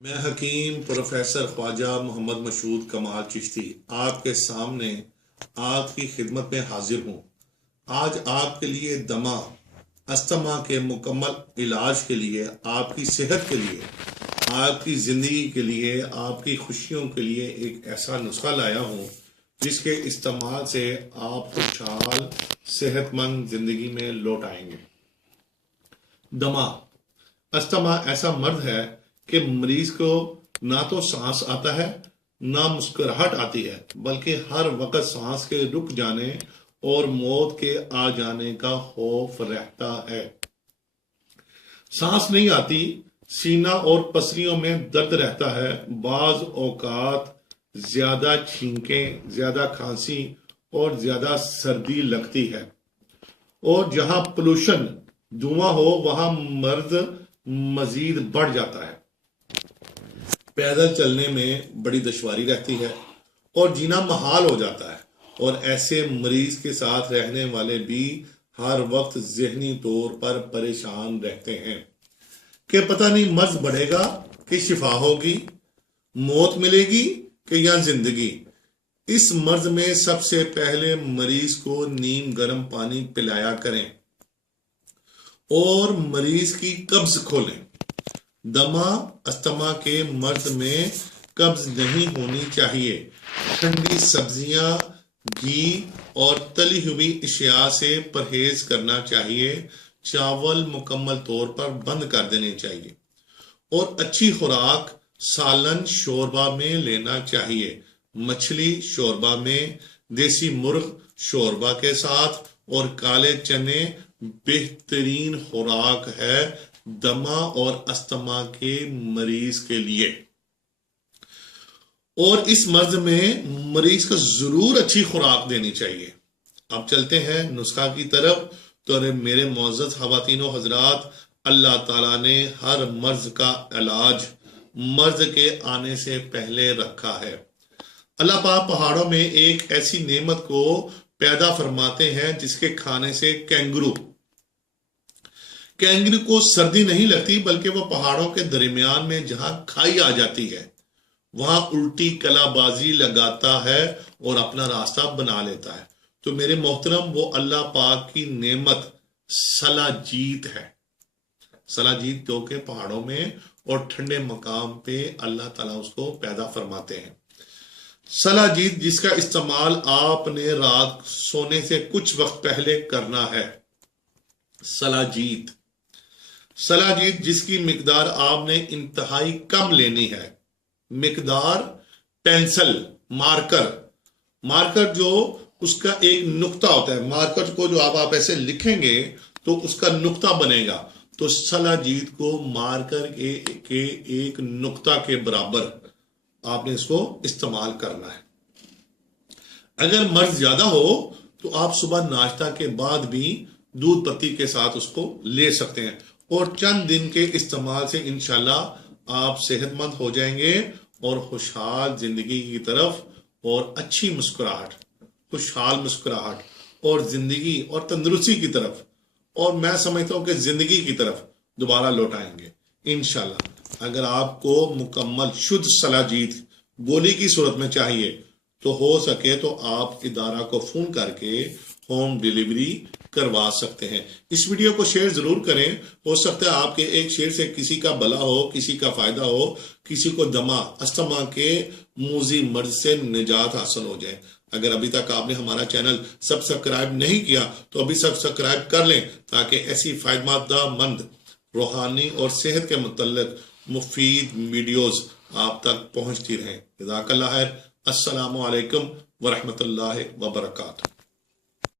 میں حکیم پروفیسر خواجہ محمد مشہود کمال چشتی آپ کے سامنے آپ کی خدمت میں حاضر ہوں۔ آج آپ کے لیے دمہ استما کے مکمل علاج کے لیے، آپ کی صحت کے لیے، آپ کی زندگی کے لیے، آپ کی خوشیوں کے لیے ایک ایسا نسخہ لایا ہوں جس کے استعمال سے آپ خوشحال صحت مند زندگی میں لوٹ آئیں گے۔ دمہ استما ایسا مرض ہے کہ مریض کو نہ تو سانس آتا ہے نہ مسکراہٹ آتی ہے، بلکہ ہر وقت سانس کے رک جانے اور موت کے آ جانے کا خوف رہتا ہے۔ سانس نہیں آتی، سینہ اور پسلیوں میں درد رہتا ہے، بعض اوقات زیادہ چھینکیں، زیادہ کھانسی اور زیادہ سردی لگتی ہے، اور جہاں پولوشن دھواں ہو وہاں مرض مزید بڑھ جاتا ہے۔ پیدل چلنے میں بڑی دشواری رہتی ہے اور جینا محال ہو جاتا ہے، اور ایسے مریض کے ساتھ رہنے والے بھی ہر وقت ذہنی طور پر پریشان رہتے ہیں کہ پتہ نہیں مرض بڑھے گا کہ شفا ہوگی، موت ملے گی کہ یا زندگی۔ اس مرض میں سب سے پہلے مریض کو نیم گرم پانی پلایا کریں اور مریض کی قبض کھولیں۔ دمہ استما کے مرض میں قبض نہیں ہونی چاہیے۔ ٹھنڈی سبزیاں، گھی اور تلی ہوئی اشیاء سے پرہیز کرنا چاہیے۔ چاول مکمل طور پر بند کر دینے چاہیے اور اچھی خوراک سالن شوربہ میں لینا چاہیے۔ مچھلی شوربہ میں، دیسی مرغ شوربہ کے ساتھ، اور کالے چنے بہترین خوراک ہے دمہ اور استما کے مریض کے لیے۔ اور اس مرض میں مریض کو ضرور اچھی خوراک دینی چاہیے۔ اب چلتے ہیں نسخہ کی طرف۔ تو میرے معزز خواتین و حضرات، اللہ تعالیٰ نے ہر مرض کا علاج مرض کے آنے سے پہلے رکھا ہے۔ اللہ پاک پہاڑوں میں ایک ایسی نعمت کو پیدا فرماتے ہیں جس کے کھانے سے کینگرو کو سردی نہیں لگتی، بلکہ وہ پہاڑوں کے درمیان میں جہاں کھائی آ جاتی ہے وہاں الٹی کلا بازی لگاتا ہے اور اپنا راستہ بنا لیتا ہے۔ تو میرے محترم، وہ اللہ پاک کی نعمت سلاجیت ہے۔ سلاجیت جو کہ پہاڑوں میں اور ٹھنڈے مقام پہ اللہ تعالیٰ اس کو پیدا فرماتے ہیں۔ سلاجیت جس کا استعمال آپ نے رات سونے سے کچھ وقت پہلے کرنا ہے۔ سلاجیت جس کی مقدار آپ نے انتہائی کم لینی ہے۔ مقدار پینسل، مارکر جو اس کا ایک نقطہ ہوتا ہے، مارکر کو جو آپ ایسے لکھیں گے تو اس کا نقطہ بنے گا، تو سلاجیت کو مارکر کے ایک نقطہ کے برابر آپ نے اس کو استعمال کرنا ہے۔ اگر مرض زیادہ ہو تو آپ صبح ناشتہ کے بعد بھی دودھ پتی کے ساتھ اس کو لے سکتے ہیں، اور چند دن کے استعمال سے انشاءاللہ آپ صحت مند ہو جائیں گے اور خوشحال زندگی کی طرف اور اچھی مسکراہٹ، خوشحال مسکراہٹ اور زندگی اور تندرستی کی طرف، اور میں سمجھتا ہوں کہ زندگی کی طرف دوبارہ لوٹ آئیں گے انشاءاللہ۔ اگر آپ کو مکمل شدھ سلاجیت گولی کی صورت میں چاہیے تو ہو سکے تو آپ ادارہ کو فون کر کے ہوم ڈیلیوری کروا سکتے ہیں۔ اس ویڈیو کو شیئر ضرور کریں، ہو سکتا ہے آپ کے ایک شیئر سے کسی کا بھلا ہو، کسی کا فائدہ ہو، کسی کو دمہ استما کے موذی مرض سے نجات حاصل ہو جائے۔ اگر ابھی تک آپ نے ہمارا چینل سبسکرائب نہیں کیا تو ابھی سبسکرائب کر لیں تاکہ ایسی فائدہ مند روحانی اور صحت کے متعلق مفید ویڈیوز آپ تک پہنچتی رہیں۔ جزاک اللہ خیر۔ السلام علیکم ورحمۃ اللہ وبرکاتہ۔